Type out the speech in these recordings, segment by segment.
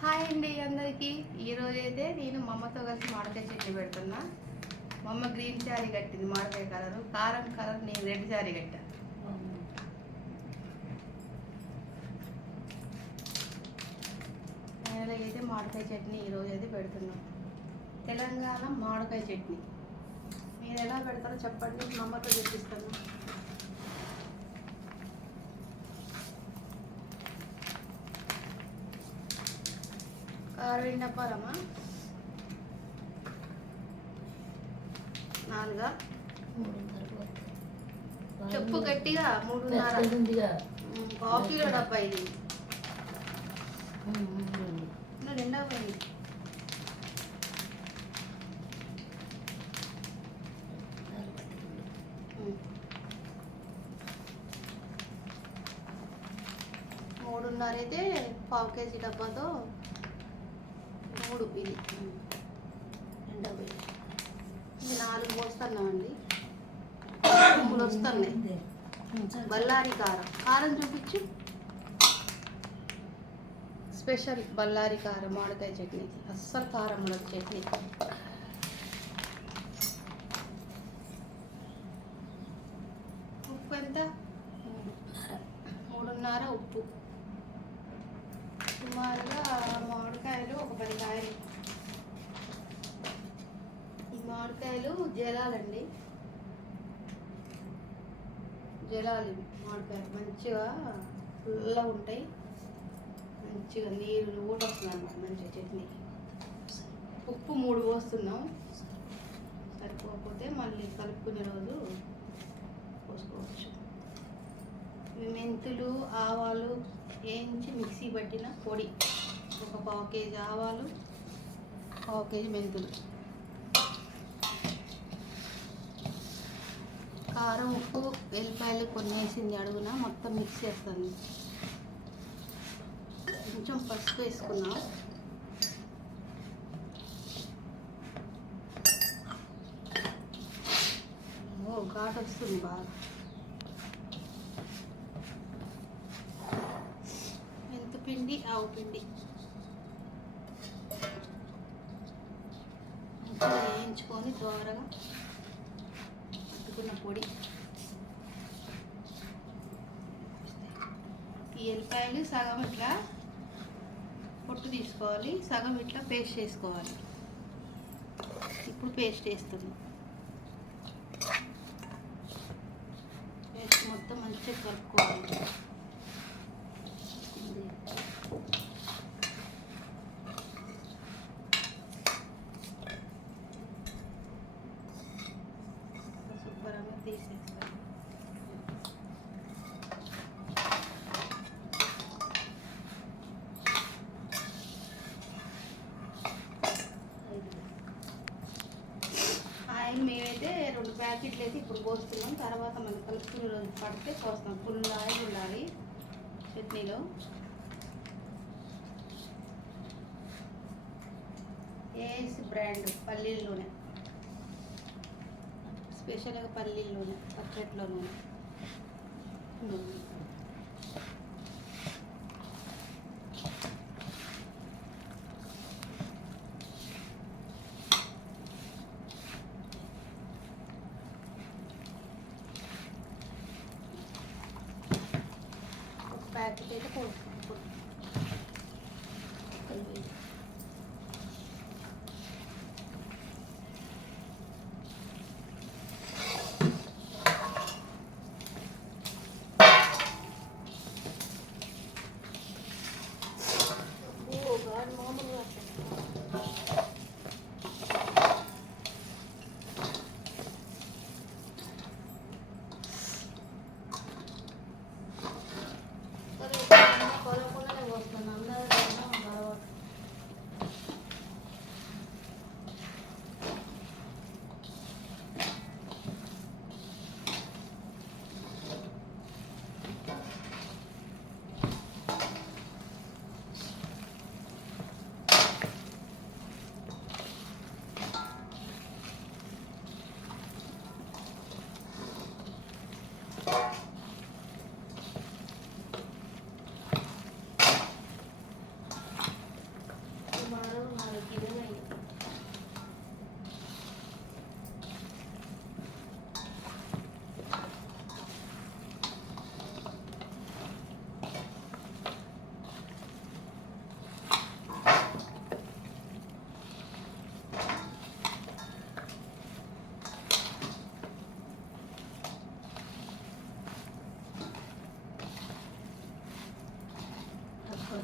Hi అండి అందరికీ. ఈరోజు అయితే నేను మా అమ్మతో కలిసి మామిడికాయ చట్నీ పెడుతున్నా. మా అమ్మ గ్రీన్ శారీ కట్టింది, మామిడికాయ కలరు. కారం కలర్ నేను రెడ్ శారీ కట్టా. అయితే మామిడికాయ చట్నీ ఈరోజు అయితే పెడుతున్నాం. తెలంగాణ మామిడికాయ చట్నీ మీరు ఎలా పెడతారో చెప్పండి, మా అమ్మతో చూపిస్తాను. కారం డబ్బాలమ్మా, 4 చెప్పు గట్టిగా, 3.5 పావు కిలో డబ్బా ఇది. నిండా పోయింది. మూడున్నర అయితే పావు కేజీ డబ్బాతో 3 ఇది 4 పోస్తున్నామండి. 3 వస్తున్నాయి. బళ్ళారి కారం చూపించు. స్పెషల్ బళ్ళారి కారం మామిడికాయ చట్నీ, అస్సలు కారం ఉండదు చట్నీ. ఉప్పు ఎంత? 3.5 ఉప్పు. సుమారుగా మామిడికాయలు ఒక 10 కాయలు. ఈ మామిడికాయలు జలాలండి, జలాలు. మామిడికాయలు మంచిగా ఫుల్గా ఉంటాయి, మంచిగా నీరు ఊట వస్తుంది అన్నమాట. మంచిగా చట్నీ. ఉప్పు 3 పోస్తున్నాం, సరిపోకపోతే మళ్ళీ కలుపుకునే రోజు పోసుకోవచ్చు. మెంతులు, ఆవాలు వేయించి మిక్సీ పట్టిన పొడి, ఒక పావు కేజీ ఆవాలు, పావు కేజీ మెంతులు. కారం, ఉప్పు, వెల్లిపాయలు కొన్ని వేసింది అడుగున, మొత్తం మిక్స్ చేస్తాను. కొంచెం పసుపు వేసుకున్నాం. ఘాటు వస్తుంది బాగా. పిండి, ఆవు పిండి మంచిగా వేయించుకొని ద్వారగా పట్టుకున్న పొడి. ఈ ఎల్లిపాయలు సగం ఇట్లా పొట్టు తీసుకోవాలి, సగం ఇట్లా పేస్ట్ చేసుకోవాలి. ఇప్పుడు పేస్ట్ వేస్తున్నాం. పేస్ట్ మొత్తం మంచిగా కలుపుకోవాలి. శుభ్రంగా తీసేస్తాం. ఆయిల్ మేమైతే 2 ప్యాకెట్లు అయితే ఇప్పుడు పోస్తున్నాం. తర్వాత మనం కలుపుకునే రోజు పడితే పోస్తాం. ఫుల్ ఆయిల్ ఉండాలి చట్నీలో. ఏఎస్ బ్రాండ్ పల్లీల నూనె, స్పెషల్గా పల్లీల నూనె, పచ్చట్లో నూనె. ఒక ప్యాకెట్ అయితే పోస్తాం.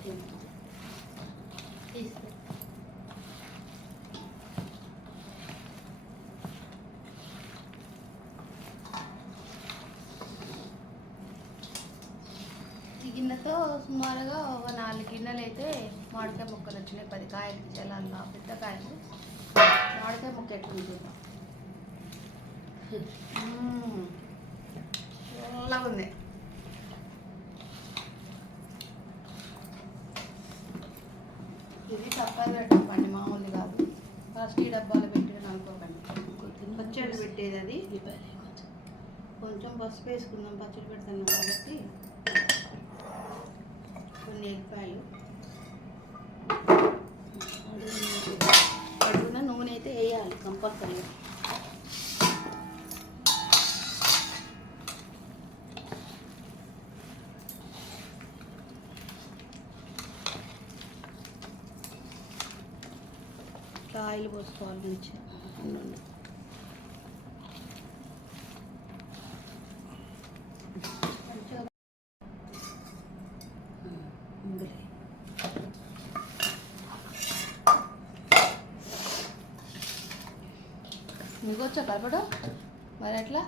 ఈ గిన్నెతో సుమారుగా ఒక 4 గిన్నెలు అయితే మామిడికాయ ముక్కలు వచ్చినాయి. 10 కాయలు జలాల్లో పెద్ద కాయలు. మామిడికాయ ముక్క ఎట్లుంది చూద్దాం. చల్లగా ఉంది. ఇది తప్పని పెట్టండి, మామూలు కాదు. ఫస్ట్ ఈ డబ్బాలు పెట్టిన అనుకోకండి. పచ్చడి పెట్టేది అది. కొంచెం పసుపు వేసుకుందాం, పచ్చడి పెడుతున్నాం కాబట్టి. కొన్ని ఎల్లిపాయలు, అడుగున నూనె అయితే వేయాలి కంపల్సరీగా. ఆయిల్ పోసుకోవాలి మంచిగా. మీకు వచ్చా కలపడం మరి ఎట్లా?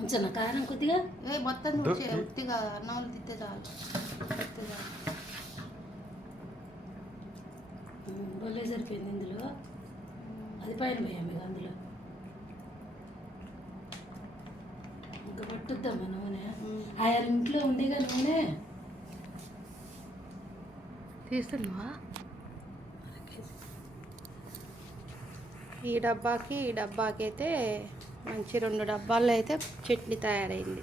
ఉంచనా కారం కొద్దిగా? మొత్తం ఉత్తిగా అన్నంలో తిత్తే చాలు. ఒళ్ళే సరిపోయింది ఇందులో. అది పైన పోయాం మీకు అందులో. ఇంకా పట్టుద్దామా నూనె? ఆయన ఇంట్లో ఉండేగా నూనె తీస్తున్నావా? ఈ డబ్బాకి అయితే మంచి 2 డబ్బాల్లో అయితే చట్నీ తయారైంది.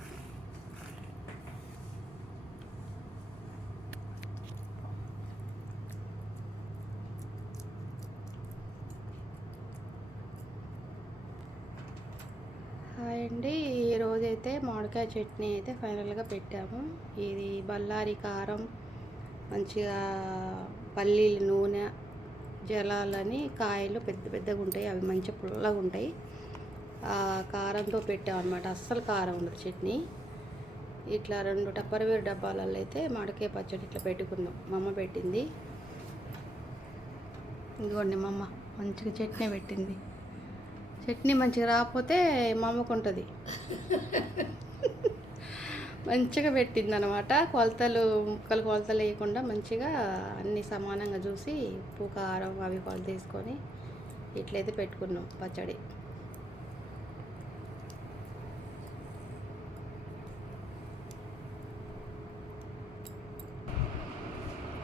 హాయ్ అండి, ఈరోజైతే మామిడికాయ చట్నీ అయితే ఫైనల్గా పెట్టాము. ఇది బళ్ళారి కారం, మంచిగా పల్లీల నూనె, జలాలని కాయలు పెద్ద పెద్దగా ఉంటాయి, అవి మంచి పుల్లగా ఉంటాయి. కారంతో పెట్టామన్నమాట. అస్సలు కారం ఉండదు చట్నీ. ఇట్లా 2 టప్పర్వేర్ డబ్బాలలో అయితే మామిడికాయ పచ్చడి ఇట్లా పెట్టుకున్నాం. మా అమ్మ పెట్టింది. ఇదిగోండి మా అమ్మ మంచిగా చట్నీ పెట్టింది. చట్నీ మంచిగా రాకపోతే మా అమ్మకు ఉంటుంది. మంచిగా పెట్టింది అనమాట. ముక్కలు కొలతలు వేయకుండా మంచిగా అన్నీ సమానంగా చూసి ఉప్పు కారం అవి కొలత తీసుకొని ఇట్లయితే పెట్టుకున్నాం పచ్చడి.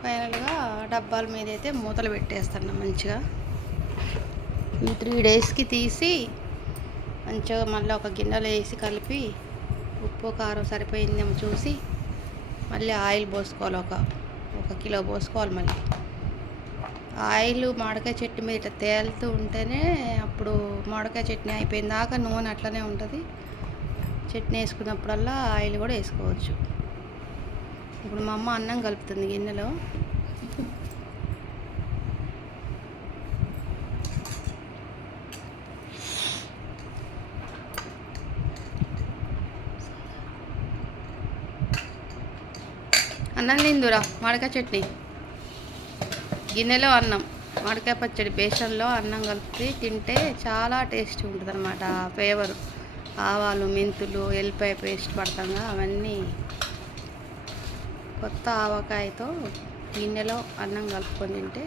ఫైనల్గా డబ్బాల మీద అయితే మూతలు పెట్టేస్తున్నాం మంచిగా. ఈ 3 డేస్కి తీసి మంచిగా మళ్ళీ ఒక గిన్నెలో వేసి కలిపి ఉప్పు కారం సరిపోయిందేమో చూసి మళ్ళీ ఆయిల్ పోసుకోవాలి. ఒక కిలో పోసుకోవాలి. మళ్ళీ ఆయిల్ మామిడికాయ చట్నీ మీద ఇట్లా తేలుతూ ఉంటేనే అప్పుడు మామిడికాయ చట్నీ అయిపోయిన దాకా నూనె అట్లనే ఉంటుంది. చట్నీ వేసుకున్నప్పుడల్లా ఆయిల్ కూడా వేసుకోవచ్చు. ఇప్పుడు మా అమ్మ అన్నం కలుపుతుంది గిన్నెలో. అన్నం తిందురా మామిడికాయ చట్నీ. గిన్నెలో అన్నం, మామిడికాయ పచ్చడి బేసన్లో అన్నం కలిపి తింటే చాలా టేస్ట్ ఉంటుంది అనమాట. ఫ్లేవరు ఆవాలు, మెంతులు, ఎల్లిపాయ పేస్ట్ పడతాంగా అవన్నీ. కొత్త ఆవకాయతో గిన్నెలో అన్నం కలుపుకొని తింటే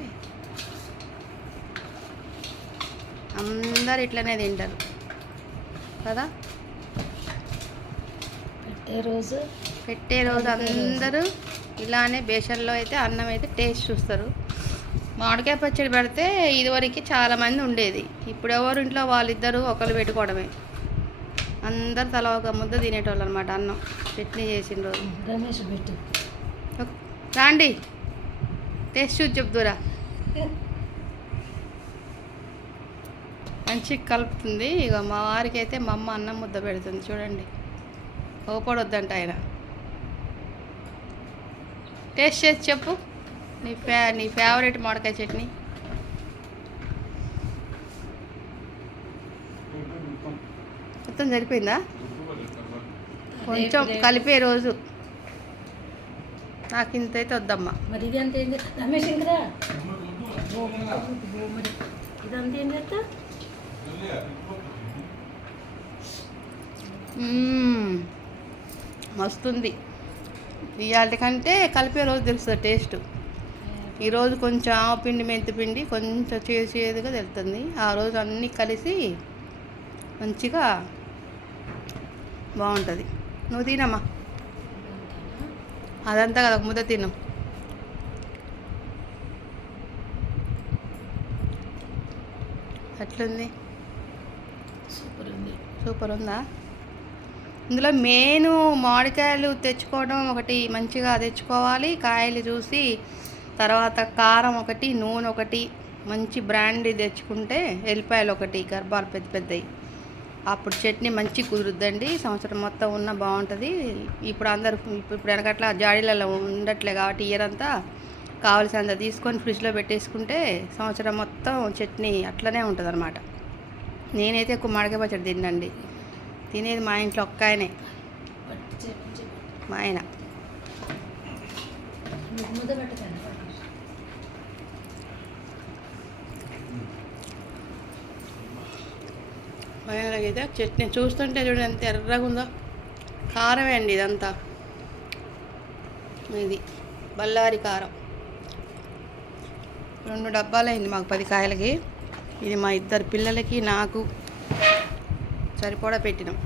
అందరు ఇట్లనే తింటారు కదా. పెట్టే రోజు అందరూ ఇలానే బేసన్లో అయితే అన్నం అయితే టేస్ట్ చూస్తారు. మామిడికాయ పచ్చడి పెడితే ఇదివరకు చాలామంది ఉండేది. ఇప్పుడు ఎవరు ఇంట్లో వాళ్ళిద్దరూ ఒకరు పెట్టుకోవడమే. అందరు తల ఒక ముద్ద తినేటోళ్ళు అనమాట అన్నం చట్నీ చేసిన రోజు. రమేష్ పెట్టు రాండి టేస్ట్ చూసి చెప్తురా. మంచిగా కలుపుతుంది. ఇక మా వారికి అయితే మా అమ్మ అన్నం ముద్ద పెడుతుంది చూడండి. ఓపడొద్దంట ఆయన. టేస్ట్ చేసి చెప్పు నీ ఫేవరెట్ మామిడికాయ చట్నీ. మొత్తం సరిపోయిందా? కొంచెం కలిపే రోజు నాకు ఇంతైతే వద్దమ్మా. మరి ఇది అంత ఏం చేస్తా రమేష్ ఇంకరా మరి ఇదంతా ఏం చేస్తా? మస్తుంది. ఇవాళ కంటే కలిపే రోజు తెలుస్తుంది టేస్ట్. ఈరోజు కొంచెం ఆవపిండి మెంతిపిండి కొంచెం చేదుగా తెలుస్తుంది. ఆ రోజు అన్నీ కలిసి మంచిగా బాగుంటుంది. నువ్వు తినమ్మా, అదంతా కదా ముద్ద తిను. ఎట్లుంది? సూపర్ ఉంది. సూపర్ ఉందా? ఇందులో మెయిన్ మామిడికాయలు తెచ్చుకోవడం ఒకటి, మంచిగా తెచ్చుకోవాలి కాయలు చూసి. తర్వాత కారం ఒకటి, నూనె ఒకటి, మంచి బ్రాండ్ తెచ్చుకుంటే ఎల్లిపాయలు ఒకటి, గర్భాలు పెద్ద పెద్దవి. అప్పుడు చట్నీ మంచి కుదురుద్దండి. సంవత్సరం మొత్తం ఉన్న బాగుంటుంది. ఇప్పుడు అందరు ఇప్పుడు వెనకట్లా జాడీలలో ఉండట్లే కాబట్టి ఇయరంతా కావలసినంత తీసుకొని ఫ్రిడ్జ్లో పెట్టేసుకుంటే సంవత్సరం మొత్తం చట్నీ అట్లనే ఉంటుంది అనమాట. నేనైతే ఎక్కువ మామిడికాయ పచ్చడి తినండి. తినేది మా ఇంట్లో ఒక్క ఆయనే, మా ఆయన. ముద్ద పెట్టకండి. అయితే చట్నీ చూస్తుంటే చూడండి ఎంత ఎర్రగా ఉందో. కారమే అండి ఇదంతా. ఇది బళ్ళారి కారం. 2 డబ్బాలు అయింది మాకు 10 కాయలకి. ఇది మా 2 పిల్లలకి నాకు సరిపడా పెట్టినాం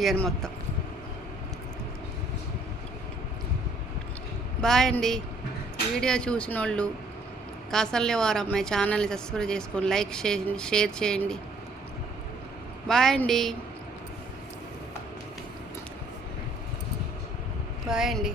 ఇయర్ మొత్తం. బాయ్ అండి. వీడియో చూసిన వాళ్ళు కాసర్లే వారు అమ్మాయి ఛానల్ని సబ్స్క్రైబ్ చేసుకొని లైక్ చేయండి, షేర్ చేయండి. బాయ్ అండి. బాయ్ అండి.